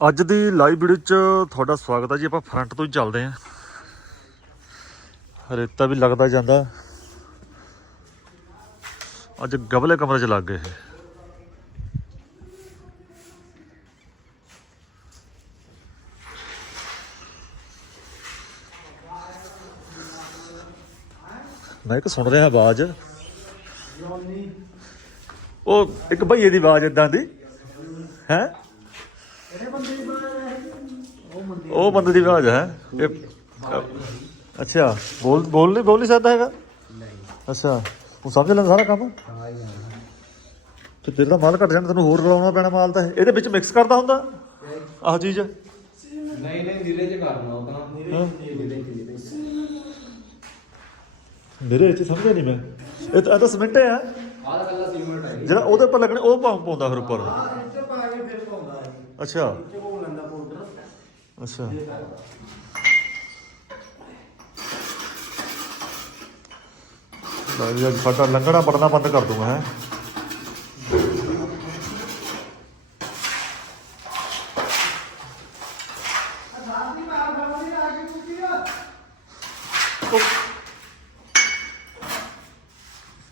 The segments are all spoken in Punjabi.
ਅੱਜ ਦੀ ਲਾਈਵ ਵੀਡੀਓ 'ਚ ਤੁਹਾਡਾ ਸਵਾਗਤ ਹੈ ਜੀ, ਆਪਾਂ ਫਰੰਟ ਤੋਂ ਹੀ ਚੱਲਦੇ ਆਂ ਰੇਤਾ ਵੀ ਲੱਗਦਾ ਜਾਂਦਾ। ਅੱਜ ਗਬਲੇ ਕਮਰੇ 'ਚ ਲੱਗ ਗਏ ਮੈਂ ਇੱਕ ਸੁਣ ਰਿਹਾ ਆਵਾਜ਼। ਉਹ ਇੱਕ ਭਈਏ ਦੀ ਆਵਾਜ਼ ਇਦਾਂ ਦੀ। ਹੈ? ਉਹ ਬੰਦੇ ਦੀ ਆਵਾਜ਼ ਹੈ। ਇਹ ਅੱਛਾ ਬੋਲ ਬੋਲ ਨਹੀਂ ਬੋਲ ਨਹੀਂ ਸਕਦਾ ਹੈਗਾ? ਅੱਛਾ ਤੂੰ ਸਮਝ ਲੈਂਦਾ ਸਾਰਾ ਕੰਮ? ਤੇ ਤੇਰੇ ਦਾ ਮਾਲ ਘਟ ਜਾਣਾ ਤੈਨੂੰ ਹੋਰ ਰਲਾਉਣਾ ਪੈਣਾ ਮਾਲ ਤਾਂ। ਇਹ। ਇਹਦੇ ਵਿੱਚ ਮਿਕਸ ਕਰਦਾ ਹੁੰਦਾ? ਆਹ ਚੀਜ਼। ਨਹੀਂ ਨਹੀਂ ਨੀਲੇ ਚ ਕਰਨਾ ਉਹ ਤਾਂ ਮੇਰੇ ਵਿੱਚ ਸਮਝਿਆ ਨਹੀਂ ਮੈਂ। ਇਹ ਤਾਂ ਸਿਮੈਂਟ ਹੈ। ਆਹ ਤਾਂ ਕੱਲਾ ਸੀਮੈਂਟ ਹੈ ਜਿਹੜਾ ਉਹਦੇ ਉੱਪਰ ਲੱਗਣੇ ਉਹ ਪਾਉਂਦਾ ਫਿਰ ਉੱਪਰ ਇੱਥੇ ਪਾ ਕੇ ਫਿਰ ਪਾਉਂਦਾ ਹੈ ਅੱਛਾ ਇੱਥੇ ਕੋਲ ਲੈਂਦਾ ਪਾਊਡਰ ਅੱਛਾ ਲੈ ਜੀ ਅੱਜ ਸਾਡਾ ਲੰਘਣਾ ਪੜਨਾ ਬੰਦ ਕਰ ਦੂੰਗਾ ਹੈ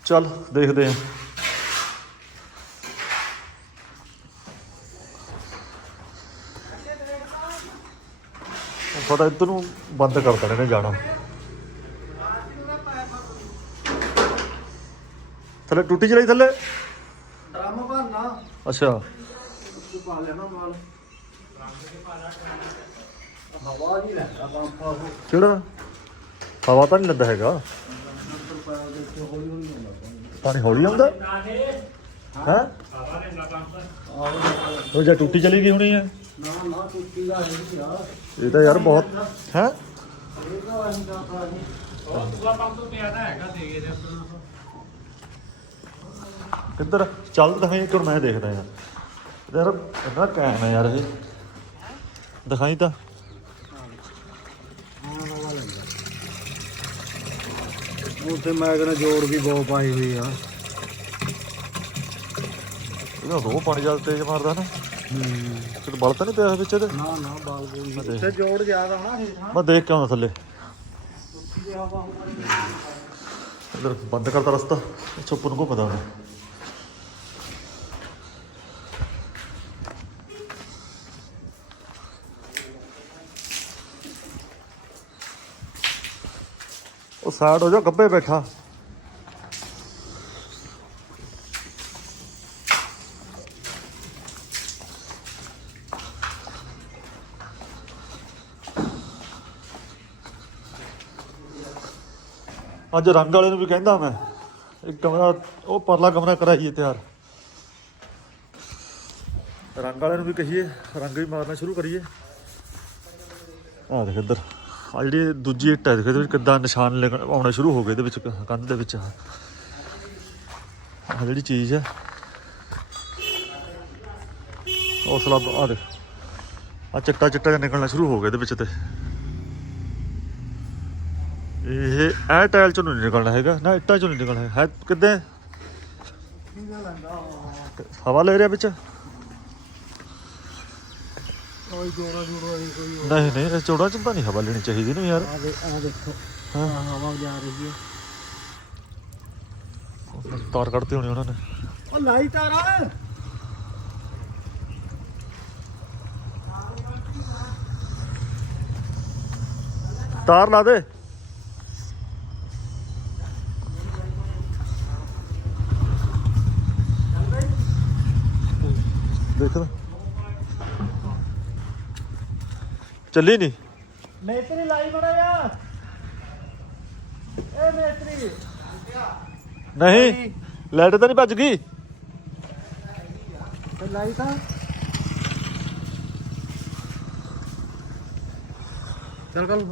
ਚੱਲ ਦੇਖਦੇ ਹਾਂ ਪਤਾ ਇੱਧਰ ਨੂੰ ਬੰਦ ਕਰ ਦੇਣੇ ਨੇ ਜਾਣਾ। ਥੱਲੇ ਟੁੱਟੀ ਚਲਾਈ ਥੱਲੇ? ਡਰਮ ਭਰਨਾ। ਅੱਛਾ। ਤੂੰ ਪਾ ਲੈਣਾ ਮਾਲ ਹਵਾ ਨਹੀਂ ਲੈਂਦਾ ਪੰਪ ਉਹ। ਕਿਹੜਾ? ਹਵਾ ਤਾਂ ਨਹੀਂ ਲੈਂਦਾ ਹੈਗਾ। ਹੌਲੀ ਹੁੰਦਾ ਪਾਣੀ ਹੌਲੀ ਆਉਂਦਾ? ਹੈ। ਉਹ ਜੇ ਟੁੱਟੀ ਚਲੀ ਗਈ ਹੋਣੀ ਹੈ ਨਾ ਨਾ ਟੁੱਟੀ ਦਾ ਹੈ ਜੀ ਆ ਇਹ ਤਾਂ ਯਾਰ ਬਹੁਤ ਹੈ? ਅਸੀਂ ਦਾ ਕਿੱਧਰ? ਚੱਲ ਦਿਖਾਈ ਇੱਕ ਮੈਂ ਦੇਖਦਾ ਯਾਰ ਯਾਰ ਇੰਨਾ ਕਾਇਮ ਹੈ ਯਾਰ ਇਹ। ਦਿਖਾਈ ਤਾਂ। ਉੱਥੇ ਮੈਂ ਕਹਿੰਦਾ ਜੋੜ ਵੀ ਬਹੁਤ ਪਾਈ ਹੋਈ ਆ। ਇਹਦਾ ਰੋ ਪਾਣੀ ਜਲ ਤੇਜ਼ ਮਾਰਦਾ ਨਾ। ਕਿਤੇ ਬਲ ਤਾਂ ਨਹੀਂ ਪਿਆ ਵਿੱਚ ਇਹਦੇ? ਨਾ ਨਾ ਬਾਲ ਦੇਖ- ਤੇ ਜੋੜ ਜ਼ਿਆਦਾ ਨਾ ਹੇਠਾਂ ਮੈਂ ਦੇਖ ਕੇ ਆਉਂਦਾ ਥੱਲੇ। ਉੱਥੇ ਜੇ ਹਵਾ ਹੋਊਗੀ ਇਧਰ ਬੰਦ ਕਰਤਾ ਰਸਤਾ। ਅੱਛਾ ਉੱਪਰ ਨੂੰ ਘੁੰਮਦਾ ਮੈਂ ਉਹ ਸਾਈਡ ਅੱਜ ਰੰਗ ਵਾਲੇ ਨੂੰ ਵੀ ਕਹਿੰਦਾ ਮੈਂ, ਇੱਕ ਕਮਰਾ, ਉਹ ਪਰਲਾ ਕਮਰਾ ਕਰਾਈਏ ਤਿਆਰ। ਰੰਗ ਵਾਲੇ ਨੂੰ ਵੀ ਕਹੀਏ, ਰੰਗ ਵੀ ਮਾਰਨਾ ਸ਼ੁਰੂ ਕਰੀਏ। ਆ ਦੇਖ ਇੱਧਰ ਆ ਜਿਹੜੀ ਦੂਜੀ ਇੱਟ ਹੈ, ਦੇਖ ਇਹਦੇ ਵਿੱਚ ਕਿੱਦਾਂ ਨਿਸ਼ਾਨ ਲੱਗਣ ਆਉਣੇ ਸ਼ੁਰੂ ਹੋ ਗਏ ਇਹਦੇ ਵਿੱਚ, ਕੰਧ ਦੇ ਵਿੱਚ। ਆਹ ਜਿਹੜੀ ਚੀਜ਼ ਹੈ, ਉਹ ਸਲੱਬ ਆ ਦੇਖ ਆ ਚਿੱਟਾ ਚਿੱਟਾ ਨਿਕਲਣਾ ਸ਼ੁਰੂ ਹੋ ਗਿਆ ਇਹਦੇ ਵਿੱਚ ਤੇ। ਇਹ ਇਹ ਟਾਇਲ ਚੋਂ ਨਹੀਂ ਨਿਕਲਣਾ ਹੈਗਾ। ਨਾ ਇੱਟਾਂ ਚੋਂ ਨਹੀਂ ਨਿਕਲਣਾ ਹੈ ਹੈ ਕਿੱਦਾਂ? ਹਵਾ ਲੈ ਰਿਹਾ ਵਿੱਚ? ਕੋਈ ਜੋੜਾ ਜੋੜਾ ਨਹੀਂ ਕੋਈ ਨਹੀਂ ਨਹੀਂ ਇਹ ਚੌੜਾ ਚ ਤਾਂ ਨਹੀਂ ਹਵਾ ਲੈਣੀ ਚਾਹੀਦੀ ਨੂੰ ਯਾਰ। ਆ ਦੇ ਆ ਦੇਖੋ। ਹਾਂ। ਹਾਂ ਹਵਾ ਜਾ ਰਹੀ ਹੈ। ਤਾਰ ਕੱਢਤੀ ਹੋਣੀ ਉਹਨਾਂ ਨੇ। ਉਹ ਲਾਈ ਤਾਰਾ। ਤਾਰ ਲਾ ਦੇ। ਦੇਖ ਲੈ ਚੱਲੀ ਨਹੀਂ ਮੇਤਰੀ ਲਾਈ ਬੜਾ ਯਾ ਏ ਮੇਤਰੀ ਨਹੀਂ ਲਾਈਟ ਤਾਂ ਨਹੀਂ ਭੱਜ ਗਈ? ਤੇ ਲਾਈ ਤਾਂ। ਚੱਲ ਕੱਲ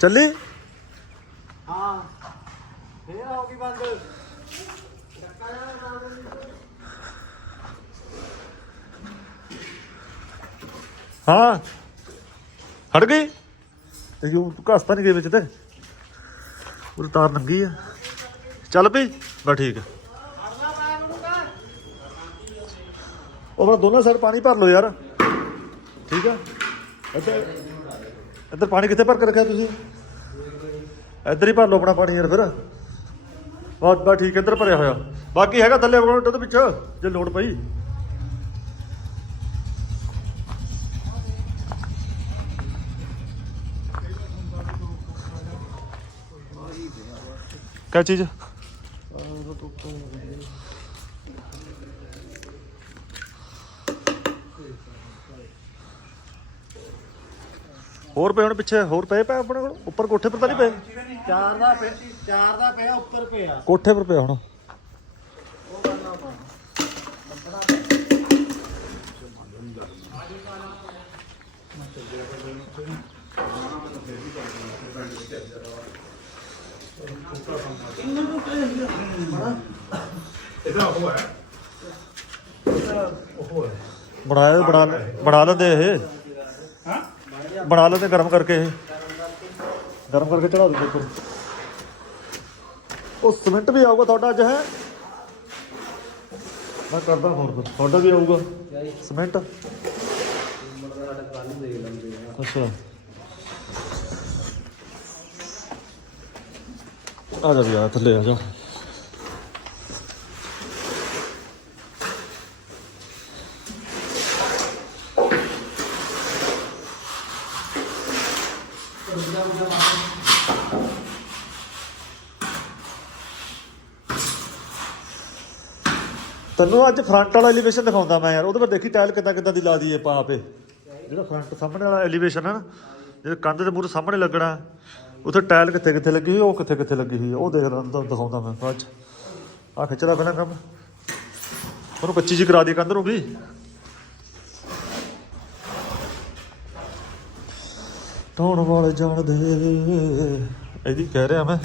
ਚੱਲੀ? ਹਾਂ। ਫੇਰ ਆਉਗੀ ਬੰਦ। ਹਾਂ। ਹਟ ਗਈ? ਤੇ ਜੋ ਘਸ ਤਾਂ ਨਹੀਂ ਗਈ ਵਿੱਚ ਤੇ, ਉਹ ਤਾਰ ਨੰਗੀ ਆ। ਚੱਲ ਪਈ ਬਸ ਠੀਕ ਹੈ ਉਹ ਆਪਣਾ ਦੋਨਾਂ ਸਾਈਡ ਪਾਣੀ ਭਰ ਲਓ ਯਾਰ। ਠੀਕ ਆ? ਇੱਧਰ ਇੱਧਰ ਪਾਣੀ ਕਿੱਥੇ ਭਰ ਕੇ ਰੱਖਿਆ ਤੁਸੀਂ? ਇੱਧਰ ਹੀ ਭਰ ਲਓ ਆਪਣਾ ਪਾਣੀ ਯਾਰ ਫਿਰ। ਬਸ ਬਸ ਠੀਕ, ਇੱਧਰ ਭਰਿਆ ਹੋਇਆ। ਬਾਕੀ ਹੈਗਾ ਥੱਲੇ ਕੋਲ ਉਹਦੇ ਵਿੱਚ ਜੇ ਲੋੜ ਪਈ। ਕਿਆ ਚੀਜ਼? ਹੋਰ ਪਏ ਹੁਣ ਪਿੱਛੇ ਹੋਰ ਪਏ ਪਏ ਆਪਣੇ ਕੋਲ? ਉੱਪਰ ਕੋਠੇ ਪਰ ਤਾਂ ਨਹੀਂ ਪਏ? ਚਾਰ ਦਾ ਪਿਆ ਚਾਰ ਦਾ ਪਿਆ ਉੱਪਰ ਪਿਆ। ਕੋਠੇ ਪਰ ਪਿਆ ਹੁਣ। ਉਹ ਕਰਨਾ ਪਾ ਬਣਾਇਆ ਬਣਾ ਬਣਾ ਲੈਂਦੇ ਇਹ। ਬਣਾ ਲੈਂਦੇ ਗਰਮ ਕਰਕੇ ਇਹ। ਗਰਮ ਕਰਕੇ ਚੜਾ ਦਿੰਦੇ ਉੱਪਰ ਉਹ ਸਿਮੈਂਟ ਵੀ ਆਊਗਾ ਤੁਹਾਡਾ ਅੱਜ, ਹੈ? ਮੈਂ ਕਰਦਾ ਹੋਰ ਤੁਹਾਡਾ ਵੀ ਆਊਗਾ। ਸਿਮੈਂਟ? ਅੱਛਾ। ਆ ਜਾ ਵੀ ਆ, ਥੱਲੇ ਆ ਜਾ। ਤੈਨੂੰ ਅੱਜ ਫਰੰਟ ਵਾਲਾ ਐਲੀਵੇਸ਼ਨ ਦਿਖਾਉਂਦਾ ਮੈਂ ਯਾਰ, ਉਹਦੇ ਪਰ ਦੇਖੀ ਟਾਇਲ ਕਿੱਦਾਂ ਕਿੱਦਾਂ ਦੀ ਲਾ ਦਈਏ ਪਾ ਜਿਹੜਾ ਫਰੰਟ ਸਾਹਮਣੇ ਵਾਲਾ ਐਲੀਵੇਸ਼ਨ ਹੈ ਨਾ, ਜਿਹੜਾ ਕੰਧ ਦੇ ਮੂਹਰੇ ਸਾਹਮਣੇ ਲੱਗਣਾ ਉੱਥੇ ਟਾਇਲ ਕਿੱਥੇ ਕਿੱਥੇ ਲੱਗੀ ਹੋਈ, ਉਹ ਕਿੱਥੇ ਕਿੱਥੇ ਲੱਗੀ ਹੋਈ ਉਹ ਦੇਖਦਾ ਤੁਹਾਨੂੰ ਦਿਖਾਉਂਦਾ ਮੈਂ ਬਾਅਦ ਚ। ਆ ਖਿੱਚਦਾ ਪਹਿਲਾਂ ਕੰਮ। ਉਹਨੂੰ ਕੱਚੀ ਜੀ ਕਰਾ ਦੀ ਕੰਧ ਨੂੰ ਵੀ ਢੋਣ ਵਾਲੇ ਜਾਣਦੇ ਇਹਦੀ ਕਹਿ ਰਿਹਾ ਮੈਂ,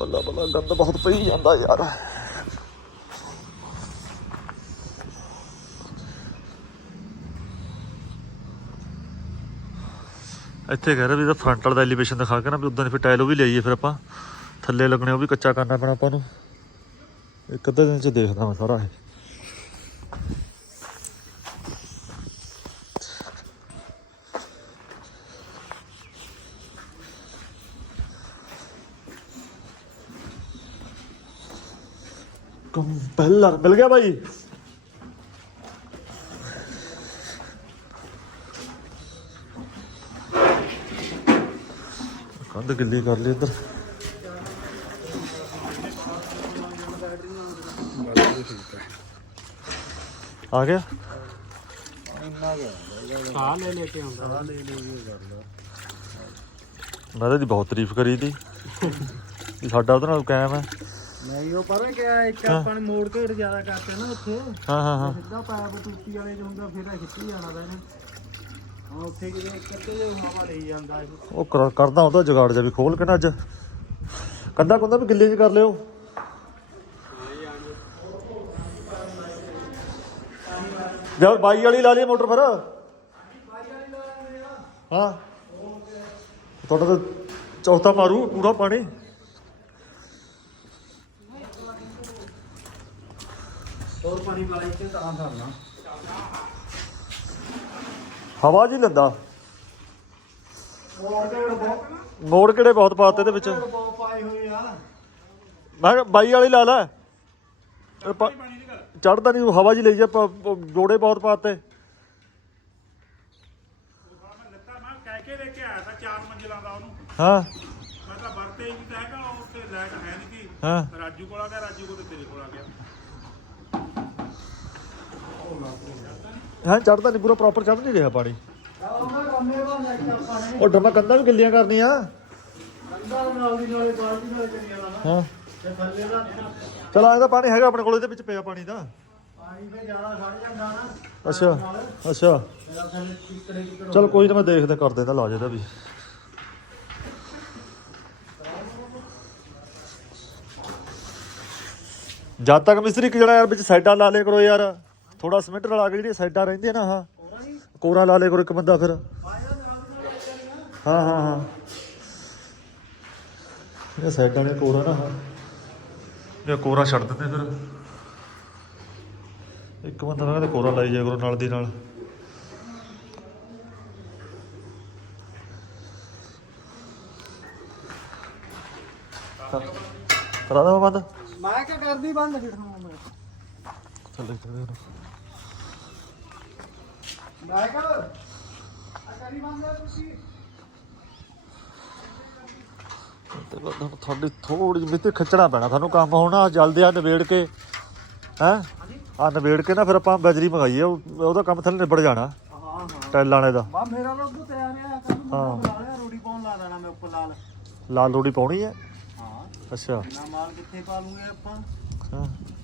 ਬੱਲਾ ਬੱਲਾ ਗੰਦ ਬਹੁਤ ਪਈ ਜਾਂਦਾ ਯਾਰ। ਇੱਥੇ ਕਹਿ ਰਿਹਾ ਵੀ ਇਹਦਾ ਫਰੰਟ ਵਾਲਾ ਐਲੀਵੇਸ਼ਨ ਦਿਖਾ ਕੇ ਨਾ ਵੀ ਉਦਾਂ ਦੀ ਫਿਰ ਟਾਇਲ ਉਹ ਵੀ ਲਈਏ ਫਿਰ ਆਪਾਂ। ਥੱਲੇ ਲੱਗਣੇ ਉਹ ਵੀ ਕੱਚਾ ਕਰਨਾ ਪੈਣਾ ਆਪਾਂ ਨੂੰ। ਇੱਕ ਅੱਧੇ ਦਿਨ ਚ ਦੇਖਦਾ ਮੈਂ ਸਾਰਾ ਇਹ। ਕੰਪੈਲਰ ਮਿਲ ਗਿਆ ਭਾਈ ਕੰਧ ਗਿੱਲੀ ਕਰ ਲਈ ਇੱਧਰ। ਆ ਗਿਆ? ਆ ਲੈ ਲੈ ਕੇ ਆਉਂਦਾ ਆ ਲੈ ਲੈ ਕੇ ਕਰ ਲਾ ਮੈਂ ਤਾਂ ਇਹਦੀ ਬਹੁਤ ਤਾਰੀਫ ਕਰੀ ਤੀ ਵੀ ਸਾਡਾ ਉਹਦੇ ਨਾਲ ਕਾਇਮ ਹੈ। ਨਹੀਂ ਉਹ ਪਰ ਕਿਆ ਇੱਕ ਆਪਾਂ ਨੇ ਮੋੜ ਘੇੜ ਜ਼ਿਆਦਾ ਕਰਤੇ ਨਾ ਉੱਥੇ। ਹਾਂ ਹਾਂ ਹਾਂ। ਸਿੱਧਾ ਪੈਪ ਟੂਟੀ ਵਾਲੇ ਚ ਹੁੰਦਾ ਫਿਰ ਖਿੱਚੀ ਜਾਣਾ ਦਾ ਇਹਨੇ। ਹਾਂ ਉੱਥੇ ਕਿਤੇ ਕੱਤੇ ਜੇ ਹਵਾ ਲਈ ਜਾਂਦਾ ਇਹ ਉਹ ਕਰ- ਕਰਦਾ ਹੁੰਦਾ ਜਗਾੜ ਜਾ ਵੀ ਖੋਲ ਕੇ ਨਾ ਅੱਜ। ਕੰਦਾ ਕੁੰਦਾ ਵੀ ਗਿੱਲੇ ਚ ਕਰ ਲਿਓ। ਜਦ ਬਾਈ ਵਾਲੀ ਲਾ ਲਈ ਮੋਟਰ ਫਿਰ। ਹਾਂ। ਤੁਹਾਡਾ ਤਾਂ ਚੌਥਾ ਮਾਰੂ, ਪੂਰਾ ਪਾਣੀ। ਹੋਰ ਪਾਣੀ ਵਾਲੇ ਚ ਤਾਂ ਧਰਨਾ। ਹਵਾ ਜੀ ਲੈਂਦਾ। ਮੋੜ ਘੇੜ ਬਹੁਤ ਮੋੜ ਕਿਹੜੇ ਬਹੁਤ ਪਾਤੇ ਇਹਦੇ ਵਿੱਚ? ਬਹੁਤ ਪਾਏ ਹੋਏ ਆ ਮੈਂ ਕਿਹਾ ਬਾਈ ਵਾਲੀ ਲਾ ਲੈ। ਚੜਦਾ ਨਹੀਂ ਹਵਾ ਜੀ ਲਈ ਜਾ ਜੋੜੇ ਬਹੁਤ ਪਾਤੇ। ਹਾਂ। ਮੈਂ ਤਾਂ ਵਰਤੇ ਹੀ ਨਹੀਂ ਤਾਂ ਹੈਗਾ ਉੱਥੇ ਲਾਈਟ ਹੈ ਨਹੀਂ ਕੀ ਹਾਂ। ਰਾਜੂ ਕੋਲ ਆ ਗਿਆ ਰਾਜੂ ਕੋਲ ਤੇ ਤੇਰੇ ਕੋਲ ਆ ਗਿਆ ਹਾਂ ਚੜਦਾ ਨਹੀਂ ਪੂਰਾ ਪ੍ਰੋਪਰ ਚੜ ਨਹੀਂ ਰਿਹਾ ਪਾਣੀ। ਉਹ ਡੱਬਾ ਕੰਧਾਂ ਵੀ ਗਿੱਲੀਆਂ ਕਰਨੀਆਂ। ਅੰਦਰ ਨਾਲ ਦੀ ਹਾਂ ਤੇ ਥੱਲੇ ਦਾ ਪਾਣੀ ਹੈਗਾ ਆਪਣੇ ਕੋਲ, ਇਹਦੇ ਵਿੱਚ ਪਿਆ ਪਾਣੀ ਦਾ ਅੱਛਾ ਅੱਛਾ। ਮੇਰਾ ਚਲ, ਕੋਈ ਨਾ, ਮੈਂ ਦੇਖਦਾ, ਕਰ ਦੇਦਾ, ਲਾ ਇਹਦਾ ਵੀ। ਜਦ ਤੱਕ ਮਿਸਤਰੀ ਕਿ ਜਿਹੜਾ ਯਾਰ, ਵਿੱਚ ਸਾਈਡਾਂ ਲਾ ਲਿਆ ਕਰੋ ਯਾਰ। ਥੋੜਾ ਸਿਮੈਂਟ ਰਲਾ ਕੇ ਜਿਹੜੀਆਂ ਸਾਈਡਾਂ ਰਹਿੰਦੀਆਂ ਨਾ ਹਾਂ ਕੋਰਾ ਲਾ ਲਿਆ ਕਰੋ ਇੱਕ ਬੰਦਾ ਫਿਰ। ਹਾਂ ਹਾਂ ਹਾਂ। ਇਹ ਸਾਈਡਾਂ ਨੇ ਕੋਰਾ ਨਾ ਹਾਂ ਇਹ ਕੋਰਾ ਛੱਡ ਦਿੰਦੇ ਫਿਰ। ਇੱਕ ਬੰਦਾ ਕਹਿੰਦਾ ਕੋਰਾ ਲਾਈ ਜਾਇਆ ਕਰੋ ਨਾਲ ਦੀ ਨਾਲ। ਕਰਾ ਦਵਾਂ ਬੰਦ। ਮੈਂ ਕਿਆ ਕਰਦੀ ਬੰਦ ਫਿਰਨਾ ਮੈਂ ਥੱਲੇ ਥੱਲੇ ਮੈਂ ਕਿਆ ਆ ਕਰੀ ਬੰਦ ਤੁਸੀਂ ਤੇ ਬੰਦਾ ਤੁਹਾਡੀ ਥੋੜੀ ਜਿਹੀ ਮਿੱਤੇ ਖਿੱਚਣਾ ਪੈਣਾ ਤੁਹਾਨੂੰ ਕੰਮ ਹੋਣਾ ਜਲਦੀ ਆ ਨਿਬੇੜ ਕੇ ਹੈ? ਆ ਨਿਬੇੜ ਕੇ ਨਾ ਫਿਰ ਆਪਾਂ ਬਜਰੀ ਮੰਗਾਈਏ ਉਹ- ਉਹਦਾ ਕੰਮ ਥੱਲੇ ਨਿਬੜ ਜਾਣਾ ਹਾਂ ਹਾਂ ਟੈਲ ਲਾਣੇ ਦਾ। ਬਾ ਮੇਰਾ ਲੋਕ ਤੋਂ ਤਿਆਰ ਆ ਕੱਲ ਨੂੰ ਹਾਂ। ਬਣਾ ਲਿਆ ਰੋੜੀ ਪਾਉਣ ਲਾ ਦੇਣਾ ਮੈਂ ਉੱਪਰ ਲਾਲ। ਲਾਲ ਰੋੜੀ ਪਾਉਣੀ ਹੈ? ਹਾਂ। ਅੱਛਾ। ਨਾ ਮਾਲ ਕਿੱਥੇ ਪਾ ਲੂਗੇ ਆਪਾਂ? ਹਾਂ। ਹਾਂ ਬੀਜ ਵੀ ਬਾਅਦ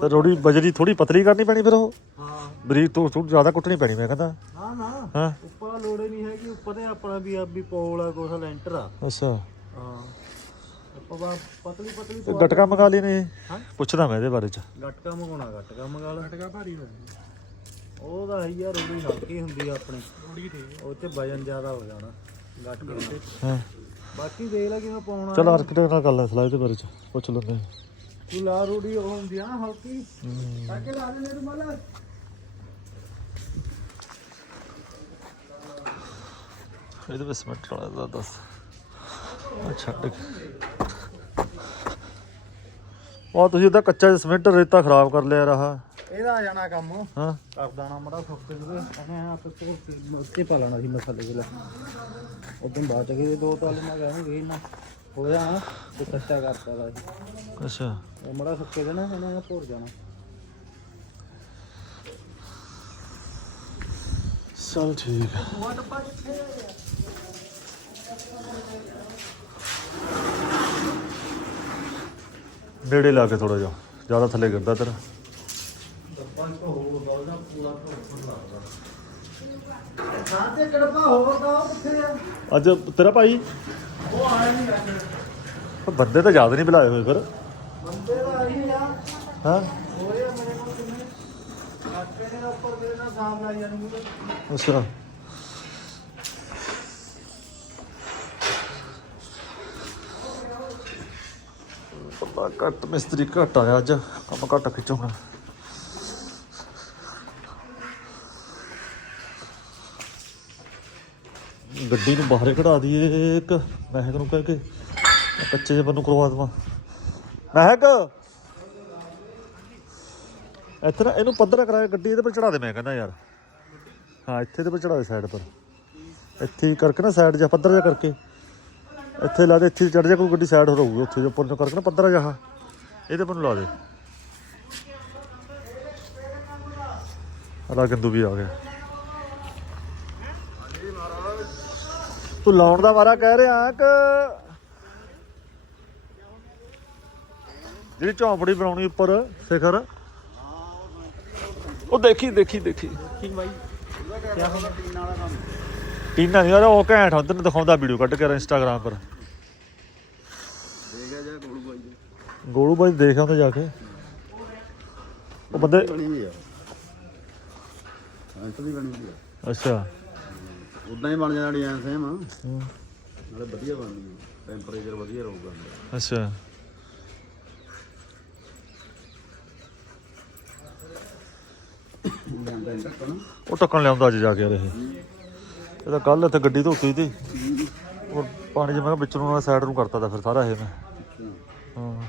ਤੇ ਰੋੜੀ ਬਜਰੀ ਥੋੜੀ ਪਤਲੀ ਕਰਨੀ ਪੈਣੀ ਫਿਰ ਉਹ? ਹਾਂ। ਬਰੀਕ ਤੋਂ ਥੋੜੀ ਜ਼ਿਆਦਾ ਕੁੱਟਣੀ ਪੈਣੀ ਮੈਂ ਕਹਿੰਦਾ। ਨਾ ਨਾ। ਹਾਂ। ਉੱਪਰ ਲੋੜੇ ਨਹੀਂ ਹੈਗੀ ਉੱਪਰ ਤੇ ਆਪਣਾ ਵੀ ਆ ਵੀ ਪੋਲ ਆ ਕੁਛ ਲੈਂਟਰ ਆ। ਅੱਛਾ। ਹਾਂ। ਆਪਾਂ ਬਾ ਪਤਲੀ ਪਤਲੀ ਤੇ ਗਟਕਾ ਮੰਗਾ ਲਈ ਨੇ? ਹਾਂ। ਪੁੱਛਦਾ ਮੈਂ ਇਹਦੇ ਬਾਰੇ ਚ। ਗਟਕਾ ਮੰਗਾਉਣਾ ਗਟਕਾ ਮੰਗਾ ਲਾ ਗਟਕਾ ਭਾਰੀ ਹੋਇਆ ਉਹਦਾ ਹੈ ਯਾਰ ਰੋੜੀ ਹਲਕੀ ਹੁੰਦੀ ਆ ਆਪਣੀ। ਰੋੜੀ ਤੇ ਉਹ ਤੇ ਵਜਨ ਜ਼ਿਆਦਾ ਹੋ ਜਾਣਾ ਗਟਕੇ ਤੇ ਹਾਂ। ਬਾਕੀ ਦੇਖ ਲੈ ਕਿਵੇਂ ਪਾਉਣਾ। ਚਲ ਆਰਕੀਟੈਕਟ ਨਾਲ ਗੱਲ ਸਲਾਹ ਇਹਦੇ ਬਾਰੇ ਚ। ਪੁੱਛ ਲੈਂਦੇ ਹਾਂ। ਤੂੰ ਲਾ ਰੋੜੀ ਉਹ ਹੁੰਦੀ ਆ ਨਾ ਹਲਕੀ। ਹਮ, ਕਰਕੇ ਲਾ ਦੇ ਮੇਰੇ ਮਲ। ਇਹਦੇ ਵਿੱਚ ਸਮਿੰਟ ਵਾਲਾ ਦਾ ਦੱਸ। ਅੱਛਾ ਉਹ ਤੁਸੀਂ ਉਹਦਾ ਕੱਚਾ ਸਮਿੰਟ ਰੇਤਾ ਖਰਾਬ ਕਰ ਲਿਆ ਰਹਾ ਇਹਦਾ ਆ ਜਾਣਾ ਕੰਮ। ਹਾਂ। ਕਰ ਦੇਣਾ ਮੜਾ ਸੁੱਕੇ ਜਵੇ ਇਹਨੇ ਆਪ ਤੋਂ ਮੱਕੇ ਪਾ ਲੈਣਾ ਸੀ ਮਸਾਲੇ ਕੋਲ ਉਦੋਂ ਬਾਅਦ ਚ ਕੇ ਦੋ ਤਾਲ ਮੈਂ ਕਹਾਂਗੇ ਨਾ। ਹੋਇਆ ਤੇ ਕੱਚਾ ਕਰਤਾ ਲਾ ਸੀ ਅੱਛਾ। ਉਹ ਮੜਾ ਸੁੱਕੇ ਦੇ ਨਾ ਇਹਨੇ ਭੁਰ ਜਾਣਾ। ਚਲ ਠੀਕ ਹੈ ਨੇੜੇ ਲਾ ਕੇ ਥੋੜਾ ਜਿਹਾ ਜ਼ਿਆਦਾ ਥੱਲੇ ਗਿਰਦਾ ਤੇਰਾ। ਸਾਤੇ ਕੜਪਾ ਹੋਰ ਦਾ ਕਿੱਥੇ ਆ। ਅੱਜ ਤੇਰਾ ਭਾਈ? ਉਹ ਨਹੀਂ ਬੰਦੇ ਤਾਂ ਜ਼ਿਆਦਾ ਨਹੀਂ ਬੁਲਾਏ ਹੋਏ ਫਿਰ। ਬੰਦੇ ਦਾ ਆਈ ਆ। ਹਾਂ। ਹੋਏ ਆ ਮੇਰੇ ਕੋਲ ਕਿੰਨੇ। ਕਾਕੇ ਨੇ ਉੱਪਰ ਮੇਰੇ ਨਾਲ ਸਾਹਮ ਲਾਈ ਜਾਣਗੇ ਅੱਛਾ। ਪਤਾ ਘੱਟ ਮਿਸਤਰੀ ਘੱਟ ਆਇਆ ਅੱਜ। ਕੰਮ ਘੱਟ ਖਿੱਚੋਣਾ ਗੱਡੀ ਨੂੰ ਬਾਹਰੇ ਕਢਾ ਦਈਏ ਇੱਕ। ਮਹਿਕ ਨੂੰ ਕਹਿ ਕੇ ਕੱਚੇ ਜਿਹੇ ਨੂੰ ਕਰਵਾ ਦੇਵਾਂ। ਮਹਿਕ! ਇੱਥੇ ਨਾ ਇਹਨੂੰ ਪੱਧਰਾ ਕਰਾ ਕੇ ਗੱਡੀ ਇਹਦੇ ਪਰ ਚੜਾ ਦੇ, ਮੈਂ ਕਹਿੰਦਾ ਯਾਰ। ਹਾਂ, ਇੱਥੇ ਤੇ ਪਰ ਚੜਾ ਦੇ ਸਾਈਡ ਪਰ। ਇੱਥੇ ਹੀ ਕਰਕੇ ਨਾ ਸਾਈਡ ਜਿਹਾ, ਪੱਧਰ ਜਿਹਾ ਕਰਕੇ। ਇੱਥੇ ਲਾ ਦੇ, ਇੱਥੇ ਚੜ ਜਾ, ਕੋਈ ਗੱਡੀ ਸਾਈਡ ਹੋ ਰਹੂਗੀ ਉੱਥੇ ਜੋ ਉੱਪਰ ਨੂੰ ਕਰਕੇ ਨਾ ਪੱਧਰਾ ਜਿਹਾ। ਇਹਦੇ ਪਰ ਨੂੰ ਲਾ ਦੇ। ਅਲਾ ਗੰਦੂ ਵੀ ਆ ਗਿਆ। ਤੂੰ ਲਾਉਣ ਦਾ ਮਾਰਾ ਕਹਿ ਰਿਹਾ ਕਿ ਜਿਹੜੀ ਝੌਂਪੜੀ ਬਣਾਉਣੀ ਉੱਪਰ ਸਿਖਰ। ਉਹ ਦੇਖੀ ਦੇਖੀ ਦੇਖੀ। ਠੀਕ ਬਾਈ ਟੀਨ ਨਹੀਂ ਯਾਰ ਉਹ ਘੈਂਟ ਉਧਰ ਦਿਖਾਉਂਦਾ ਵੀਡੀਓ ਕੱਢ ਕੇ ਇੰਸਟਾਗ੍ਰਾਮ ਪਰ। ਦੇਖਿਆ ਜਾ ਕੋਲੂ ਬਾਈ ਗੋਲੂ ਬਾਈ ਦੇਖ ਆਉਂਦੇ ਜਾ ਕੇ। ਉਹ ਬੰਦੇ ਬਣੀ ਹੋਈ ਆ। ਐਂਟ ਦੀ ਬਣੀ ਹੋਈ ਆ। ਅੱਛਾ। ਉਦਾਂ ਹੀ ਬਣ ਜਾਣਾ ਡਿਜ਼ਾਈਨ ਸੇਮ ਹੂੰ, ਨਾਲੇ ਵਧੀਆ ਬਣਨੀ ਆ। ਟੈਂਪਰੇਚਰ ਵਧੀਆ ਰਹੂਗਾ ਅੱਛਾ। ਉਹ ਟੱਕਣ ਲਿਆਉਂਦਾ ਅੱਜ ਜਾ ਕੇ ਰਹੇ ਇਹਦਾ ਕੱਲ ਇੱਥੇ ਗੱਡੀ ਧੋਤੀ ਸੀ। ਉਹ ਪਾਣੀ ਕਿਹਾ ਵਿੱਚ ਨੂੰ ਸਾਈਡ ਨੂੰ ਕਰਤਾ ਤਾ ਫਿਰ ਸਾਰਾ ਇਹ ਮੈਂ। ਹਾਂ।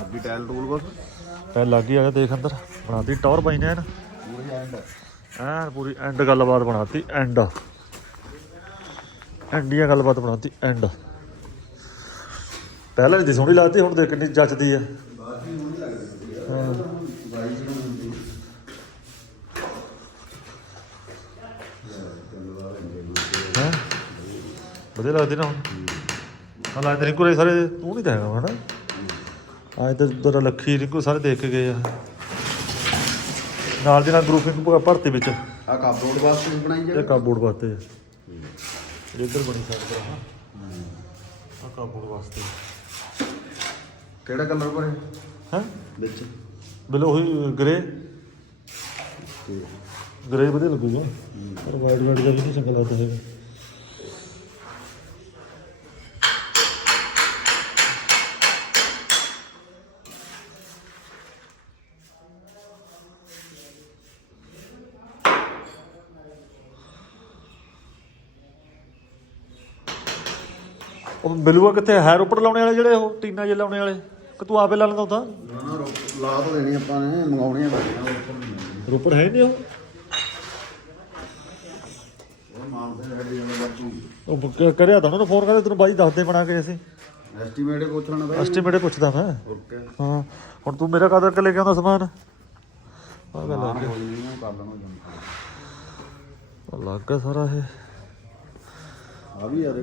ਅੱਬੀ ਟਾਇਲ ਟੂਲ ਬਸ। ਪੈ ਲੱਗ ਆ ਗਿਆ ਦੇਖ ਅੰਦਰ। ਬਣਾਤੀ ਟੌਰ ਪਾਈ ਨੇ ਐਨ। ਪੂਰੀ ਐਂਡ ਐਨ ਪੂਰੀ ਐਂਡ ਗੱਲਬਾਤ ਬਣਾਤੀ ਐਂਡ ਐਂਡੀਆਂ ਗੱਲਬਾਤ ਬਣਾਤੀ ਐਂਡ ਪਹਿਲਾਂ ਨਹੀਂ ਸੋਹਣੀ ਲੱਗਦੀ ਹੁਣ ਦੇਖ ਕਿੰਨੀ ਜੱਚਦੀ ਆ? ਵਧੀਆ ਲੱਗਦੀ ਨਾ ਹਾਂ ਲੱਗਦੇ ਰਿੰਕੂ ਰੇ ਸਾਰੇ ਤੂੰ ਨਹੀਂ ਹੈਗਾ ਹਨਾ? ਆਏ ਤਾਂ ਲੱਖੀ ਰਿੰਕੂ ਸਾਰੇ ਦੇਖ ਕੇ ਗਏ ਆ। ਨਾਲ ਦੀ ਨਾਲ ਗਰੁੱਪਿੰਗ ਭਰਤੀ ਵਿੱਚ। ਆ ਕਾਪੋਰਡ ਵਾਸਤੇ ਬਣਾਈ ਇਹ ਜਾ ਕਾਬੋਰਡ ਵਾਸਤੇ ਇੱਧਰ ਬਣੀ ਸਾਈਡ ਪਰ ਆ ਕਾਬੋਰਡ ਵਾਸਤੇ। ਕਿਹੜਾ ਕਲਰ ਪਰ ਹੈ? ਵਿੱਚ। ਬਿਲ ਉਹੀ ਗ੍ਰੇ। ਗ੍ਰੇ ਵਧੀਆ ਲੱਗੂਗਾ। ਪਰ ਵਾਈਟ ਵਾਈਟ ਜਿਹਾ ਵੀ ਨਹੀਂ ਚੰਗਾ ਲੱਗਦਾ ਹੈਗਾ। ਬਿਲੂਆ ਕਿੱਥੇ ਹੈ ਰੋਪੜ ਲਾਉਣੇ ਵਾਲੇ ਜਿਹੜੇ ਉਹ? ਟੀਨਾ ਜੇ ਲਾਉਣੇ ਵਾਲੇ? ਕਿ ਤੂੰ ਆਪੇ ਲਾ ਲੈਂਦਾ ਉਦਾਂ ਨਾ ਨਾ ਰੋ- ਲਾ ਤਾਂ ਦੇਣੀ ਆਪਾਂ ਨੇ ਮੰਗਾਉਣੀਆਂ ਪੈਣੀਆਂ ਨਹੀਂ ਰੋਪੜ ਹੈ ਨਹੀਂ ਉਹ? ਉਹ ਮਾਨਸੇ ਸਾਡੀ ਜਿਵੇਂ ਬਾਪੂ। ਉਹ ਕ- ਕਰਿਆ ਤਾਂ ਉਹਨੂੰ ਫੋਨ ਕਰਦੇ ਤੈਨੂੰ ਬਾਈ ਦੱਸ ਦੇ ਬਣਾ ਕੇ ਅਸੀਂ। ਐਸਟੀਮੇਟ ਲੈਣਾ ਬਾਈ। ਐਸਟੀਮੇਟ ਪੁੱਛਦਾ ਮੈਂ। ਹੋਰ ਕਿਆ? ਹਾਂ ਹੁਣ ਤੂੰ ਮੇਰਾ ਕਦਰ ਕੇ ਲੈ ਕੇ ਆਉਂਦਾ ਸਮਾਨ। ਆ ਗੱਲ ਹਾਂ ਕੋਈ ਨਹੀਂ ਉਹ ਕਰ ਲੈਣਾ ਜੰਮ ਆ ਲੱਗ ਗਿਆ ਸਾਰਾ ਇਹ। ਆ ਵੀ ਯਾਰ।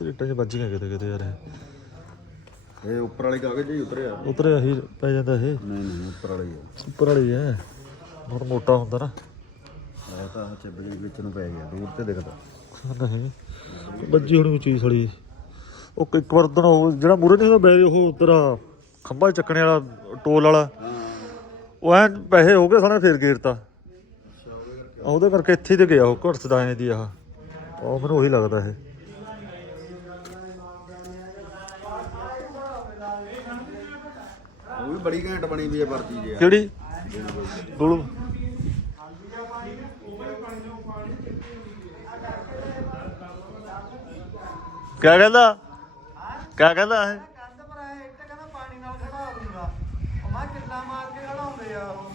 ਸਰੀਟਾਂ 'ਚ ਵੱਜ ਗਏ ਕਿਤੇ ਕਿਤੇ ਯਾਰ ਇਹ। ਇਹ ਉੱਪਰ ਵਾਲੀ ਕਾਗਜ਼ ਹੀ ਉਤਰਿਆ ਉਤਰੇ ਆਹੀ ਪੈ ਜਾਂਦਾ ਇਹ। ਨਹੀਂ ਨਹੀਂ ਉੱਪਰ ਵਾਲੀ ਆ। ਉੱਪਰ ਵਾਲੀ ਹੈ ਬਹੁਤ ਮੋਟਾ ਹੁੰਦਾ ਨਾ। ਇਹ ਤਾਂ ਚਿੱਬ ਜਿਹੀ ਵਿੱਚ ਨੂੰ ਪੈ ਗਿਆ ਦੂਰ ਤੇ ਦਿਖਦਾ। ਨਹੀਂ ਵੱਜੀ ਹੋਣੀ ਕੋਈ ਚੀਜ਼ ਸੜੀ ਉਹ ਇੱਕ ਵਾਰ ਉਦਣ ਉਹ ਜਿਹੜਾ ਮੂਰੇ ਨਹੀਂ ਹੁੰਦਾ ਬੈ ਉਹ ਤੇਰਾ ਖੰਭਾ ਚੱਕਣੇ ਵਾਲਾ ਟੋਲ ਵਾਲਾ। ਉਹ ਐ ਪੈਸੇ ਹੋ ਗਏ ਸਾਨੇ ਫੇਰ ਗੇਰਤਾ ਉਹਦੇ ਕਰਕੇ ਇੱਥੇ ਹੀ ਤੇ ਗਿਆ ਉਹ ਘੜਸਦਾ ਐ ਦੀ ਆਹ। ਉਹ ਮੈਨੂੰ ਉਹੀ ਲੱਗਦਾ ਇਹ ਉਹ ਵੀ ਬੜੀ ਘੈਂਟ ਬਣੀ ਵੀ ਹੈ ਪਰਚੀ ਜੀ ਕਿਹੜੀ? ਗੋਲੂ ਕਿਆ ਕਹਿੰਦਾ? ਕਿਆ ਕਹਿੰਦਾ ਹੈ ਕੰਧ ਪਰ ਆਇਆ ਇੱਕ ਕਹਿੰਦਾ ਪਾਣੀ ਨਾਲ ਖੜਾ ਦੂੰਗਾ। ਉਹ ਮੈਂ ਕਿੱਲਾ ਮਾਰ ਕੇ ਖੜਾਉਂਦੇ ਆ ਉਹ।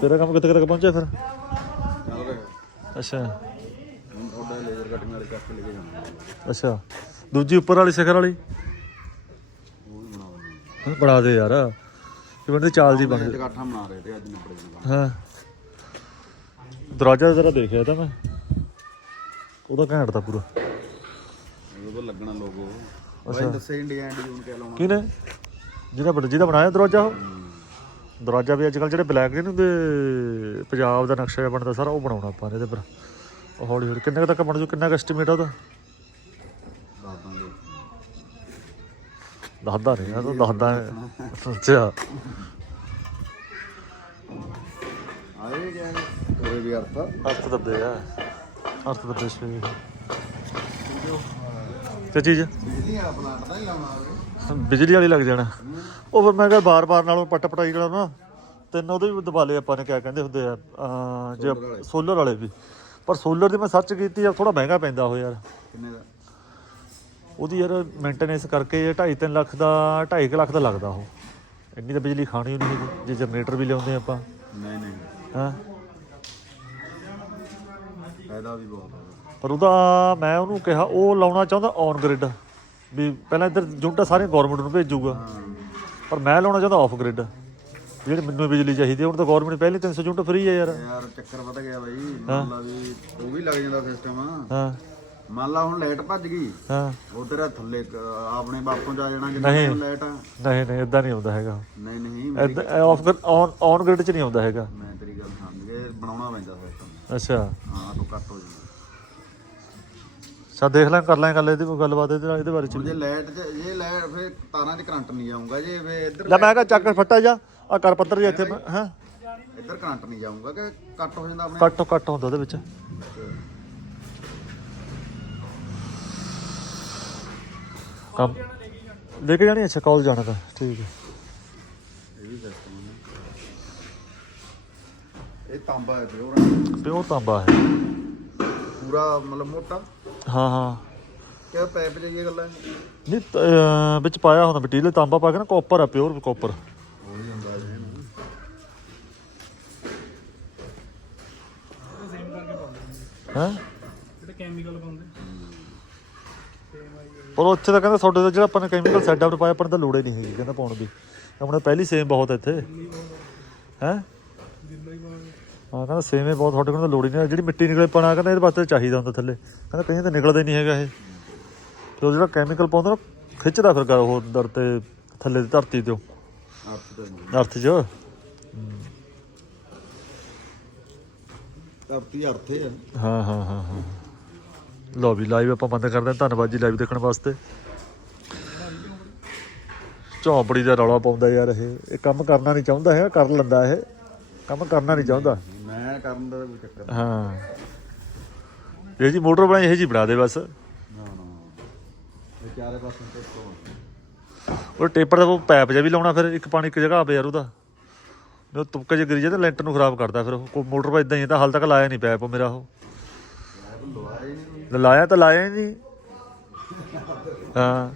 ਤੇਰਾ ਕੰਮ ਕਿੱਥੇ ਤੱਕ ਪਹੁੰਚਿਆ ਫਿਰ? ਅੱਛਾ। ਕਟਿੰਗ ਵਾਲੇ ਕੱਟ ਲੈ ਕੇ ਜਾਣਾ ਅੱਛਾ। ਦੂਜੀ ਉੱਪਰ ਵਾਲੀ ਸਿਖਰ ਵਾਲੀ? ਉਹ ਵੀ ਬਣਾ ਦੇ ਯਾਰ। ਕਿ ਬੰਦੇ ਚਾਲ ਜੀ ਬਣ ਜਗਾਠਾ ਬਣਾ ਰਹੇ ਤੇ ਅੱਜ ਨਿਬੜ ਹਾਂ। ਦਰਵਾਜ਼ਾ ਜ਼ਰਾ ਦੇਖਿਆ ਤਾਂ ਮੈਂ। ਉਹਦਾ ਘੈਂਟ ਤਾਂ ਪੂਰਾ। ਉਹਦਾ ਲੱਗਣਾ ਲੋਗੋ ਬਾਈ ਦੱਸੇ ਐਂਡ ਜੂਨ ਕਿਆ ਲਾਉਣਾ। ਕਿਹਨੇ? ਜਿਹਦਾ ਬਣ- ਜਿਹਦਾ ਬਣਾਇਆ ਦਰਵਾਜ਼ਾ ਉਹ? ਦਰਵਾਜ਼ਾ ਵੀ ਅੱਜ ਕੱਲ ਜਿਹੜੇ ਬਲੈਕ ਨਹੀਂ ਹੁੰਦੇ ਪੰਜਾਬ ਦਾ ਨਕਸ਼ਾ ਜਿਹਾ ਬਣਦਾ ਸਾਰਾ ਉਹ ਬਣਾਉਣਾ ਆਪਾਂ ਇਹਦੇ ਪਰ। ਉਹ ਹੌਲੀ ਹੌਲੀ ਕਿੰਨੇ ਕੁ ਤੱਕ ਬਣ ਜੂ ਕਿੰਨਾ ਐਸਟੀਮੇਟ ਆ ਉਹਦਾ? ਦੱਸਦਾ ਨਹੀਂ ਆ ਤਾਂ ਦੱਸਦਾ ਅੱਛਾ। ਆਏ ਗਿਆ ਉਹਦੇ ਵੀ ਅਰਥ ਅਰਥ ਦੱਬੇ ਆ। ਅਰਥ ਦੱਬੇ ਸੀ ਤੇ ਚੀਜ਼? ਬਿਜਲੀ ਵਾਲਾ ਪਲਾਂਟ ਤਾਂ ਹੀ ਲਾਉਣਾ ਹੋਵੇ ਬਿਜਲੀ ਵਾਲੀ ਲੱਗ ਜਾਣਾ। ਉਹ ਫਿਰ ਮੈਂ ਕਿਹਾ ਬਾਰ-ਬਾਰ ਨਾਲੋਂ ਪੱਟ ਪਟਾਈ ਜਿਹੜਾ ਨਾ ਤਿੰਨ ਉਹਦੇ ਵੀ ਦਬਾ ਲਏ ਆਪਾਂ ਨੇ ਕਿਆ ਕਹਿੰਦੇ ਹੁੰਦੇ ਆ ਜੇ ਸੋਲਰ ਵਾਲੇ ਵੀ। ਪਰ ਸੋਲਰ ਦੀ ਮੈਂ ਸਰਚ ਕੀਤੀ ਆ ਥੋੜਾ ਮਹਿੰਗਾ ਪੈਂਦਾ ਉਹ ਯਾਰ। ਕਿੰਨੇ ਦਾ? ਉਹਦੀ ਯਾਰ ਮੇਨਟੇਨੈਂਸ ਕਰਕੇ 2.5 ਲੱਖ ਦਾ 2.5 ਲੱਖ ਦਾ ਲੱਗਦਾ ਉਹ। ਇੰਨੀ ਤਾਂ ਬਿਜਲੀ ਖਾਣੀ ਨਹੀਂ ਹੈਗੀ ਜੇ ਜਨਰੇਟਰ ਵੀ ਲਿਆਉਂਦੇ ਆਪਾਂ। ਨਹੀਂ ਨਹੀਂ। ਹਾਂ? ਫਾਇਦਾ ਵੀ ਬਹੁਤ ਹੈ ਪਰ ਉਹਦਾ ਮੈਂ ਉਹਨੂੰ ਕਿਹਾ ਉਹ ਲਾਉਣਾ ਚਾਹੁੰਦਾ ਔਨ ਗ੍ਰਿਡ ਵੀ ਪਹਿਲਾਂ ਇੱਧਰ ਯੂਨਿਟਾਂ ਸਾਰੀਆਂ ਗਵਰਨਮੈਂਟ ਨੂੰ ਭੇਜੂਗਾ। ਪਰ ਮੈਂ ਲਾਉਣਾ ਚਾਹੁੰਦਾ ਆਫ ਗ੍ਰਿਡ ਜਿਹੜੀ ਮੈਨੂੰ ਬਿਜਲੀ ਚਾਹੀਦੀ ਹੈ, ਹੁਣ ਤਾਂ ਗਵਰਨਮੈਂਟ ਪਹਿਲੇ 300 ਯੂਨਿਟ ਫ੍ਰੀ ਹੈ ਯਾਰ। ਯਾਰ ਚੱਕਰ ਪਤਾ ਗਿਆ ਬਾਈ ਮੰਨ ਲਾ ਵੀ ਉਹ ਵੀ ਲੱਗ ਜਾਂਦਾ ਸਿਸਟਮ ਹਾਂ। ਮੰਨ ਲਾ ਹੁਣ ਲਾਈਟ ਭੱਜ ਗਈ ਹਾਂ। ਉਧਰ ਥੱਲੇ ਕ- ਆਪਣੇ ਬਾਪੋਂ ਚ ਆ ਜਾਣਾ ਨਹੀਂ। ਜਿੰਨਾ ਲਾਈਟ ਆ। ਨਹੀਂ ਨਹੀਂ ਇਦਾਂ ਨਹੀਂ ਆਉਂਦਾ ਹੈਗਾ। ਨਹੀਂ ਨਹੀਂ ਮੇਰੀ- ਆਫ ਔਨ ਔਨ ਗ੍ਰਿਡ 'ਚ ਨਹੀਂ ਆਉਂਦਾ ਹੈਗਾ। ਮੈਂ ਤੇਰੀ ਗੱਲ ਸਮਝ ਗਿਆ ਇਹ ਬਣਾਉਣਾ ਪੈਂਦਾ ਸਿਸਟਮ ਅੱਛਾ। ਹਾਂ ਤੋਂ ਕੱਟ ਹੋ ਜਾਂਦਾ ਸਾ ਦੇਖ ਲੈ ਕਰ ਲੈ ਗੱਲ ਇਹਦੀ ਗੱਲਬਾਤ ਇਹਦੇ ਨਾਲ ਇਹਦੇ ਬਾਰੇ ਚ ਜੇ ਲਾਈਟ ਜੇ ਲਾਈਟ ਫੇ ਤਾਰਾਂ 'ਚ ਕਰੰਟ ਨਹੀਂ ਜਾਊਗਾ ਜੇ ਫੇ ਇੱਧਰ ਲੈ ਮੈਂ ਕਿਹਾ ਚੱਕ ਫੱਟਾ ਜਾ ਆ ਕਰ ਪੱਤਰ ਜਿਹਾ ਇੱਥੇ ਹਾਂ? ਇੱਧਰ ਕਰੰਟ ਨਹੀਂ ਜਾਊਗਾ ਕਿ ਕੱਟ ਹੋ ਜਾਂਦਾ ਆਪਣੇ? ਕੱਟ ਕੱਟ ਹੁੰਦਾ ਉਹਦੇ ਵਿੱਚ। ਕੰਮ ਲੈ ਕੇ ਜਾਣੀ ਅੱਛਾ ਕਾਲ ਜਾਣਾ ਤਾਂ ਠੀਕ ਹੈ। ਇਹ ਵੀ ਸਿਸਟਮ ਇਹ ਤਾਂਬਾ ਹੈ ਪਿਓਰ ਪਿਓ ਤਾਂਬਾ ਹੈ। ਪੂਰਾ ਮਤਲਬ ਮੋਟਾ। ਹਾਂ ਹਾਂ। ਕਿ ਪਾਈਪ ਜਾਈਏ ਗੱਲਾਂ? ਨਹੀਂ ਤ- ਅਹ ਵਿੱਚ ਪਾਇਆ ਹੁੰਦਾ ਮਟੀਰੀਅਲ ਤਾਂਬਾ ਪਾ ਕੇ ਨਾ ਕਾਪਰ ਆ ਪਿਓਰ ਕਾਪਰ ਉਹ ਹੀ ਹੁੰਦਾ ਜੀ। ਇਹਨੂੰ। ਹੈ? ਜਿਹੜੇ ਕੈਮੀਕਲ ਪਾਉਂਦੇ। ਪਰ ਉੱਥੇ ਤਾਂ ਕਹਿੰਦਾ ਤੁਹਾਡੇ ਦਾ ਜਿਹੜਾ ਆਪਾਂ ਨੇ ਕੈਮੀਕਲ ਸੈਟ ਆਪ ਪਾਇਆ ਆਪਾਂ ਨੂੰ ਤਾਂ ਲੋੜ ਹੀ ਨਹੀਂ ਹੈਗੀ ਕਹਿੰਦਾ ਪਾਉਣ ਦੀ। ਆਪਣੇ ਪਹਿਲੀ ਸੇਮ ਬਹੁਤ ਹੈ ਇੱਥੇ। ਹੈ? ਹਾਂ ਕਹਿੰਦਾ ਹੀ ਬਹੁਤ ਤੁਹਾਡੇ ਕੋਲ ਤਾਂ ਲੋੜ ਹੀ ਨਹੀਂ ਜਿਹੜੀ ਮਿੱਟੀ ਨਿਕਲੇ ਪਾਣਾ ਕਹਿੰਦਾ ਇਹਦੇ ਵਾਸਤੇ ਚਾਹੀਦਾ ਹੁੰਦਾ ਥੱਲੇ। ਕਹਿੰਦਾ ਕਈਆਂ ਤਾਂ ਨਿਕਲਦਾ ਹੀ ਨਹੀਂ ਹੈਗਾ ਇਹ। ਤੇ ਉਹ ਜਿਹੜਾ ਕੈਮੀਕਲ ਪਾਉਂਦਾ ਨਾ ਖਿੱਚਦਾ ਫਿਰ ਗਾ ਉਹ ਅੰਦਰ ਤੇ ਥੱਲੇ ਦੀ ਧਰਤੀ ਤੇ ਅਰਥ 'ਚ? ਧਰਤੀ ਅਰਥੇ ਆ ਹਾਂ। ਹਾਂ ਹਾਂ ਹਾਂ ਲੋ ਵੀ ਲਾਈਵ ਆਪਾਂ ਬੰਦ ਕਰਦੇ ਹਾਂ। ਧੰਨਵਾਦ ਜੀ ਲਾਈਵ ਦੇਖਣ ਵਾਸਤੇ। ਝੌਂਪੜੀ ਦਾ ਰੌਲਾ ਪਾਉਂਦਾ ਯਾਰ ਇਹ। ਇਹ ਕੰਮ ਕਰਨਾ ਨਹੀਂ ਚਾਹੁੰਦਾ ਹੈ ਕਰ ਲੈਂਦਾ ਇਹ। ਕੰਮ ਕਰਨਾ ਨਹੀਂ ਚਾਹੁੰਦਾ। ਮੈਂ ਕਰਨ ਦਾ ਕੋਈ ਚੱਕਰ ਨਹੀਂ। ਹਾਂ। ਇਹ ਜੀ ਮੋਟਰ ਬਣਾਈ ਇਹ ਜੀ ਬਣਾ ਦੇ ਬਸ। ਨਾ ਨਾ ਇਹ ਚਾਰੇ ਪਾਸੇ ਤੇ ਤੋਂ ਉਹ ਟੇਪਰ ਦਾ ਉਹ ਪੈਪ ਜਿਹਾ ਵੀ ਲਾਉਣਾ ਫਿਰ ਇੱਕ ਪਾਣੀ ਇੱਕ ਜਗ੍ਹਾ ਆਵੇ ਯਾਰ ਉਹਦਾ। ਉਹ ਤੁਪਕੇ ਚ ਗਿਰੀ ਜਾ ਤੇ ਲੈਂਟਰ ਨੂੰ ਖਰਾਬ ਕਰਦਾ ਫਿਰ ਉਹ। ਕੋਈ ਮੋਟਰ ਪਾ ਇਦਾਂ ਹੀ ਹੈ ਤਾਂ ਹਾਲ ਤੱਕ ਲਾਇਆ ਨਹੀਂ ਪੈਪ ਮੇਰਾ ਉਹ। ਲਾਇਆ ਤਾਂ ਲਾਇਆ ਹੀ ਨਹੀਂ। ਹਾਂ।